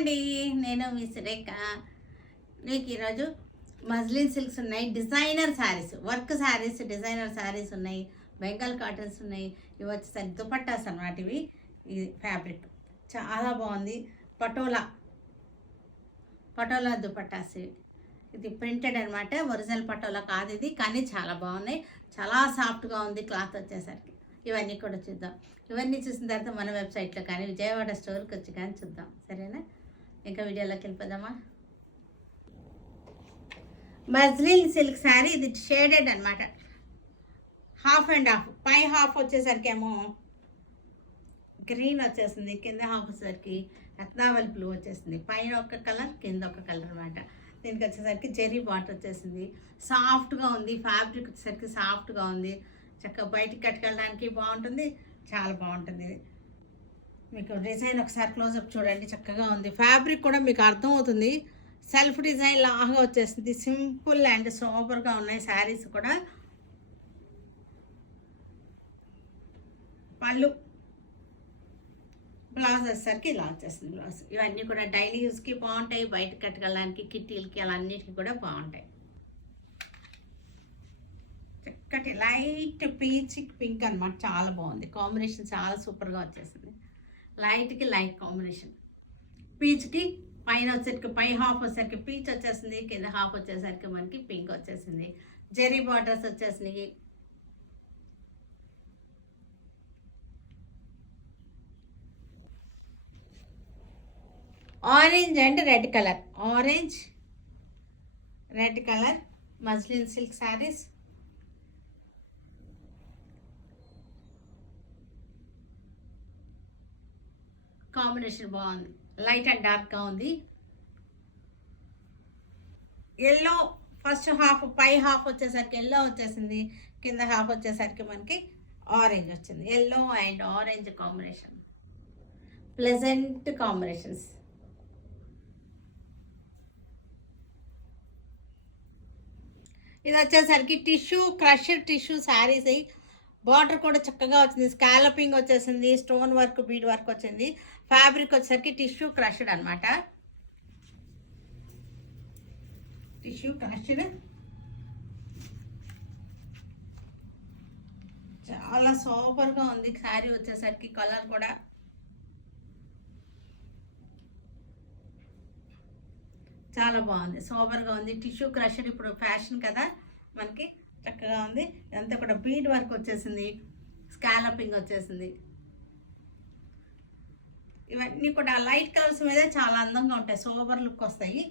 అండి, నేను మీ సురేఖ. మీకు ఈరోజు మజ్లిన్ సిల్క్స్ ఉన్నాయి, designer saris, work saris, designer saris ఉన్నాయి, బెంగాల్ కాటన్స్ ఉన్నాయి. ఇవి వచ్చేసరికి దుపట్టాస్ అన్నమాట. ఇది ఫ్యాబ్రిక్ చాలా బాగుంది. పటోలా దుపట్టాస్. ఇది ప్రింటెడ్ అనమాట, ఒరిజినల్ పటోలా కాదు ఇది, కానీ చాలా బాగున్నాయి. చాలా సాఫ్ట్గా ఉంది క్లాత్ వచ్చేసరికి. ఇవన్నీ కూడా చూద్దాం. ఇవన్నీ చూసిన తర్వాత మన వెబ్సైట్లో కానీ విజయవాడ స్టోర్కి వచ్చి కానీ చూద్దాం, సరేనా? ఇంకా వీడియోలోకి వెళ్ళిపోదామా? మజ్లిన్ సిల్క్ శారీ, ఇది షేడెడ్ అనమాట, హాఫ్ అండ్ హాఫ్. పై హాఫ్ వచ్చేసరికి ఏమో గ్రీన్ వచ్చేసింది, కింద హాఫ్ వచ్చేసరికి రత్నావళి బ్లూ వచ్చేసింది. పైన ఒక కలర్, కింద ఒక కలర్ అనమాట. దీనికి వచ్చేసరికి జెరీ బాట్ వచ్చేసింది. సాఫ్ట్గా ఉంది, ఫ్యాబ్రిక్ వచ్చేసరికి సాఫ్ట్గా ఉంది. చక్కగా బయటికి కట్టుకెళ్ళడానికి బాగుంటుంది, చాలా బాగుంటుంది. మీకు డిజైన్ ఒకసారి క్లోజప్ చూడండి, చక్కగా ఉంది. ఫ్యాబ్రిక్ కూడా మీకు అర్థమవుతుంది, సెల్ఫ్ డిజైన్ లాగా వచ్చేసింది. సింపుల్ అండ్ సూపర్గా ఉన్నాయి శారీస్ కూడా. పళ్ళు, బ్లౌజ్ వచ్చేసరికి ఇలా వచ్చేస్తుంది బ్లౌజ్. ఇవన్నీ కూడా డైలీ యూస్కి బాగుంటాయి, బయటకు కట్టుకెళ్ళడానికి, కిట్టీలకి, అలా అన్నిటికీ కూడా బాగుంటాయి. చక్కటి లైట్ పీచ్ పింక్ అనమాట, చాలా బాగుంది కాంబినేషన్, చాలా సూపర్గా వచ్చేసింది. లైట్కి లైట్ కాంబినేషన్. పీచ్కి పైన వచ్చేసరికి, పై హాఫ్ వచ్చేసరికి పీచ్ వచ్చేసింది, కింద హాఫ్ వచ్చేసరికి మనకి పింక్ వచ్చేసింది. జెరీ బార్డర్స్ వచ్చేసినాయి. Orange and red colour, orange red colour muslin silk saris. Combination బాగుంది, లైట్ అండ్ డార్క్గా ఉంది. ఎల్లో ఫస్ట్ హాఫ్, పై హాఫ్ వచ్చేసరికి ఎల్లో వచ్చేసింది, కింద హాఫ్ వచ్చేసరికి మనకి ఆరెంజ్ వచ్చింది. Yellow and orange combination, pleasant combinations. ఇది వచ్చేసరికి tissue, crushed tissue saris. Border కూడా చక్కగా వచ్చింది, స్కాలపింగ్ వచ్చేసింది, స్టోన్ వర్క్, బీడ్ వర్క్ వచ్చింది. ఫ్యాబ్రిక్ వచ్చేసరికి టిష్యూ క్రష్డ్ అనమాట, టిష్యూ క్రష్డ్. చాలా సూపర్గా ఉంది శారీ వచ్చేసరికి. కలర్ కూడా చాలా బాగుంది, సూపర్గా ఉంది. టిష్యూ క్రష్డ్ ఇప్పుడు ఫ్యాషన్ కదా మనకి, చక్కగా ఉంది. ఇదంతా కూడా బీడ్ వర్క్ వచ్చేసింది, స్కాలపింగ్ వచ్చేసింది. ఇవన్నీ కూడా లైట్ కలర్స్ మీద చాలా అందంగా ఉంటాయి, సూపర్ లుక్ వస్తాయి.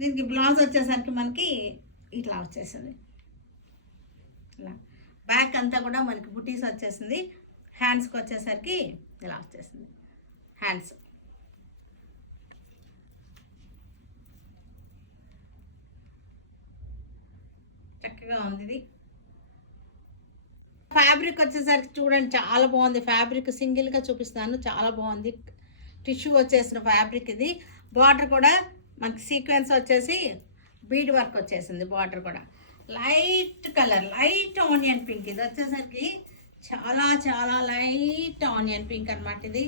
దీనికి బ్లౌజ్ వచ్చేసరికి మనకి ఇట్లా వచ్చేసింది. ఇలా బ్యాక్ అంతా కూడా మనకి బుటీస్ వచ్చేసింది. హ్యాండ్స్కి వచ్చేసరికి ఇలా వచ్చేసింది. హ్యాండ్స్ చక్కగా ఉంది. ఇది ఫ్యాబ్రిక్ వచ్చేసరికి చూడండి, చాలా బాగుంది. ఫ్యాబ్రిక్ సింగిల్గా చూపిస్తాను, చాలా బాగుంది. టిష్యూ వచ్చేసిన ఫ్యాబ్రిక్ ఇది. బార్డర్ కూడా మనకి సీక్వెన్స్ వచ్చేసి బీడ్ వర్క్ వచ్చేసింది. బార్డర్ కూడా light colour, light onion pink. ఇది వచ్చేసరికి చాలా చాలా లైట్ ఆనియన్ పింక్ అనమాట. ఇది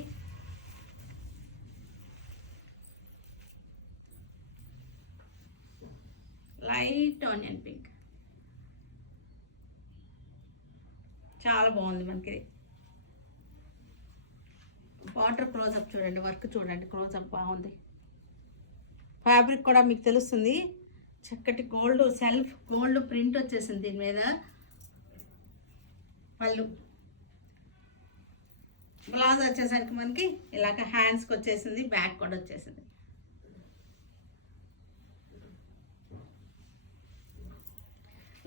లైట్ ఆనియన్ పింక్, చాలా బాగుంది మనకి. బార్డర్ క్లోజప్ చూడండి, వర్క్ చూడండి, క్లోజప్ బాగుంది. ఫ్యాబ్రిక్ కూడా మీకు తెలుస్తుంది, చక్కటి గోల్డ్, సెల్ఫ్ గోల్డ్ ప్రింట్ వచ్చేసింది దీని మీద. పళ్ళు, బ్లౌజ్ వచ్చేసరికి మనకి ఇలాగ హ్యాండ్స్కి వచ్చేసింది, బ్యాక్ కూడా వచ్చేసింది.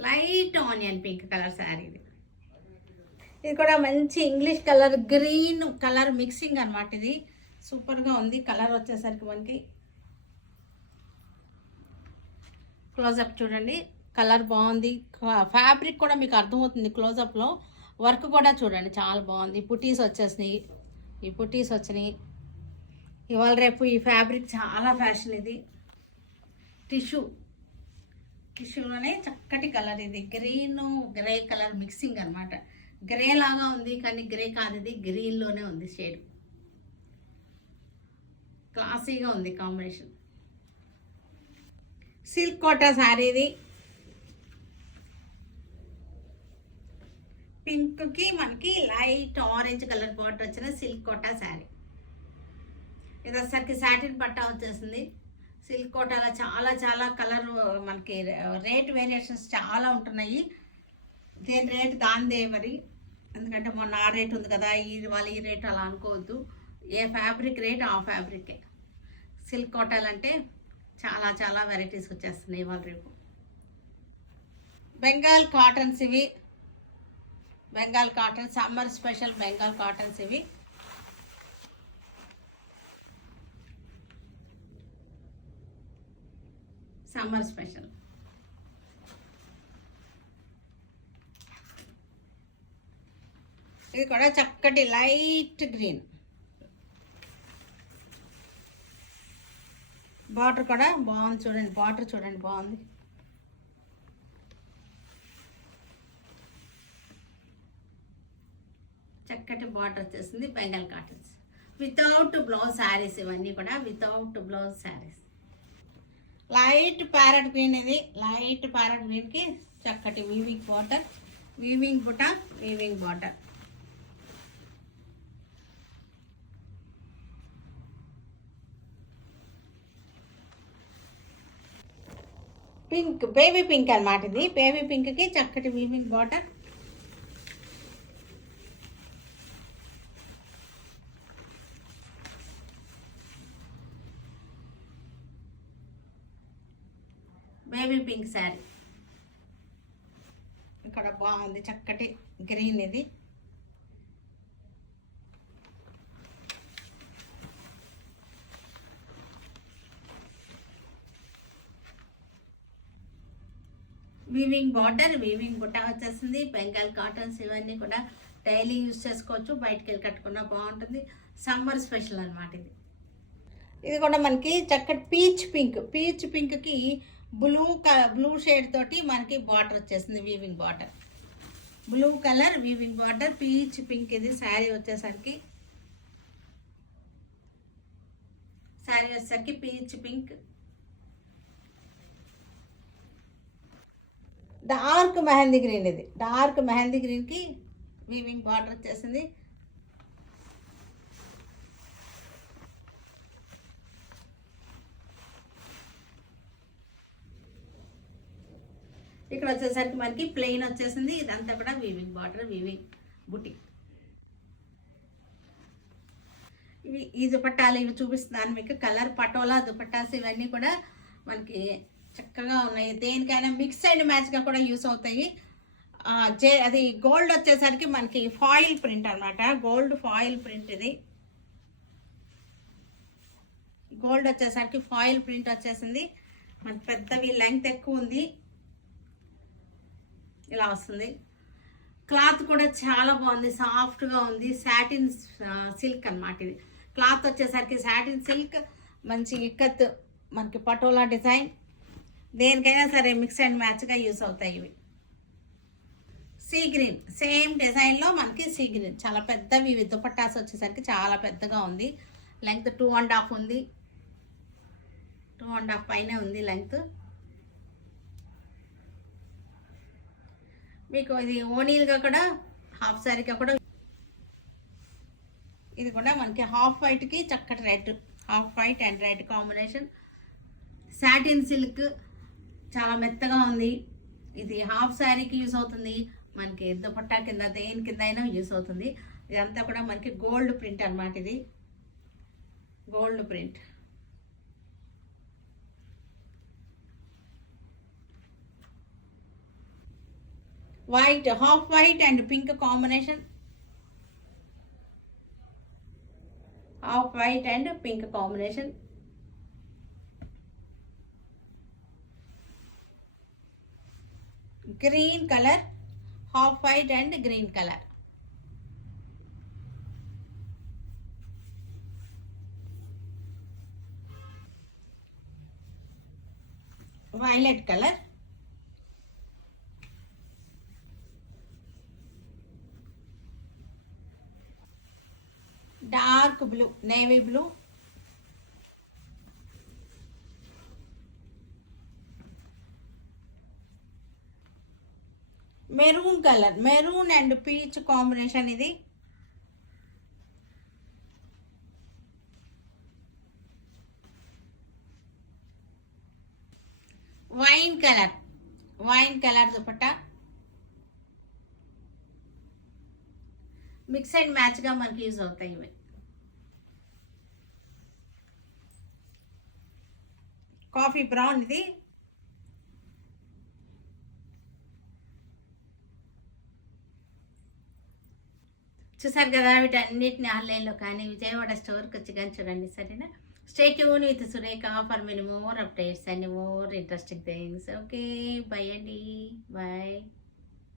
Light onion pink colour sari. ఇది కూడా మంచి English colour, green colour mixing అనమాట. ఇది సూపర్గా ఉంది. కలర్ వచ్చేసరికి మనకి క్లోజప్ చూడండి, కలర్ బాగుంది. ఫ్యాబ్రిక్ కూడా మీకు అర్థమవుతుంది క్లోజప్లో. వర్క్ కూడా చూడండి, చాలా బాగుంది. పుటీస్ వచ్చేసినాయి, ఈ పుటీస్ వచ్చినాయి. ఇవాళ రేపు ఈ ఫ్యాబ్రిక్ చాలా ఫ్యాషన్. ఇది టిష్యూలోనే చక్కటి కలర్. ఇది గ్రీన్ గ్రే కలర్ మిక్సింగ్ అనమాట. గ్రే లాగా ఉంది కానీ గ్రే కాదు, ఇది గ్రీన్లోనే ఉంది షేడ్. క్లాసీగా ఉంది కాంబినేషన్. సిల్క్ కోటా శారీ ఇది. పింక్కి మనకి లైట్ ఆరెంజ్ కలర్ బార్డర్ వచ్చిన సిల్క్ కోటా శారీ. ఇది వచ్చేసరికి సాటిన్ పట్టా వచ్చేసింది. సిల్క్ కోటాలో చాలా చాలా కలర్ మనకి రేట్ వేరియేషన్స్ చాలా ఉంటున్నాయి. దేని రేట్ దానిదే మరి, ఎందుకంటే మొన్న ఆ రేట్ ఉంది కదా వాళ్ళు ఈ రేట్ అలా అనుకోవద్దు. ఏ ఫ్యాబ్రిక్ రేట్ ఆ ఫ్యాబ్రికే. సిల్క్ కోటాలు అంటే చాలా చాలా వెరైటీస్ వచ్చేస్తున్నాయి ఇవాళ రేపు. బెంగాల్ కాటన్స్ ఇవి. Bengal cotton summer special Bengal cottons ఇవి. Summer special. ఇది కూడా చక్కటి లైట్ గ్రీన్. బార్డర్ కూడా బాగుంది చూడండి. బార్డర్ చూడండి బాగుంది. చక్కటి బార్డర్ వచ్చేసింది. Bengal cottons without blouse saris. ఇవన్నీ కూడా without blouse saris. Light parrot green. ఇది లైట్ ప్యారెట్ గ్రీన్కి చక్కటి వీవింగ్ బార్డర్, వీవింగ్ బుట్ట, weaving border. Pink, baby pink అన్నమాట ఇది. బేబీ పింక్కి చక్కటి weaving border. Baby pink sari. ఇక్కడ బాగుంది చక్కటి గ్రీన్. ఇది వీవింగ్ బార్డర్, వీవింగ్ బుట్ట వచ్చేసింది. బెంగాల్ కాటన్స్ ఇవన్నీ కూడా డైలీ యూజ్ చేసుకోవచ్చు. బయటకు వెళ్ళి కట్టుకున్నా బాగుంటుంది. సమ్మర్ స్పెషల్ అనమాట ఇది. ఇది కూడా మనకి చక్కటి పీచ్ పింక్. పీచ్ పింక్కి బ్లూ షేడ్ తోటి మనకి బార్డర్ వచ్చేసింది. Weaving border, blue colour weaving border, peach pink. ఇది శారీ వచ్చేసరికి peach pink. Dark mehndi green. ఇది డార్క్ మెహందీ గ్రీన్కి వీవింగ్ బార్డర్ వచ్చేసింది. ఇక్కడ వచ్చేసరికి మనకి ప్లెయిన్ వచ్చేసింది. ఇదంతా కూడా వీవింగ్ బార్డర్, వీవింగ్ బుట్టి. ఇవి ఈ దుపట్టాలు ఇవి చూపిస్తున్నాను మీకు. కలర్ పటోలా దుపట్టాస్ ఇవన్నీ కూడా మనకి చక్కగా ఉన్నాయి. దేనికైనా మిక్స్ అండ్ మ్యాచ్గా కూడా యూస్ అవుతాయి. అది గోల్డ్ వచ్చేసరికి మనకి ఫాయిల్ ప్రింట్ అనమాట. Gold foil print. ఇది గోల్డ్ వచ్చేసరికి ఫాయిల్ ప్రింట్ వచ్చేసింది. మనకి పెద్దవి లెంగ్త్ ఎక్కువ ఉంది. ఇలా వస్తుంది. క్లాత్ కూడా చాలా బాగుంది, సాఫ్ట్గా ఉంది. సాటిన్ సిల్క్ అనమాట. ఇది క్లాత్ వచ్చేసరికి సాటిన్ సిల్క్, మంచి ఇక్కత్, మనకి పటోలా డిజైన్. దేనికైనా సరే మిక్స్ అండ్ మ్యాచ్గా యూస్ అవుతాయి ఇవి. సీ గ్రీన్ సేమ్ డిజైన్లో మనకి సీ గ్రీన్ చాలా పెద్దవి. ఇవి దుపట్టాస్ వచ్చేసరికి చాలా పెద్దగా ఉంది. లెంగ్త్ 2.5 ఉంది. 2.5 పైన ఉంది లెంగ్త్. మీకు ఇది ఓనీల్గా కూడా, హాఫ్ శారీగా కూడా. ఇది కూడా మనకి హాఫ్ వైట్కి చక్కటి red, half white and red combination. Satin silk చాలా మెత్తగా ఉంది. ఇది హాఫ్ శారీకి యూస్ అవుతుంది. మనకి దుపట్టా కింద దేని కింద అయినా యూస్ అవుతుంది. ఇదంతా కూడా మనకి గోల్డ్ ప్రింట్ అనమాట. ఇది gold print. White, half white and pink combination. Half white and pink combination. Green colour, half white and green colour. Violet colour. Dark blue, navy blue. Maroon colour, maroon and peach combination ఇది. Wine colour, wine colour dupatta. Mix and match గా మనకి use అవుతాయి ఇవి. Coffee brown ఇది. చూసారు కదా, వీటన్నిటిని ఆన్లైన్లో కానీ విజయవాడ స్టోర్కి వచ్చి కానీ చూడండి, సరేనా? Stay tune with Surekha for many more updates and more interesting things. Okay, by అండి, బాయ్.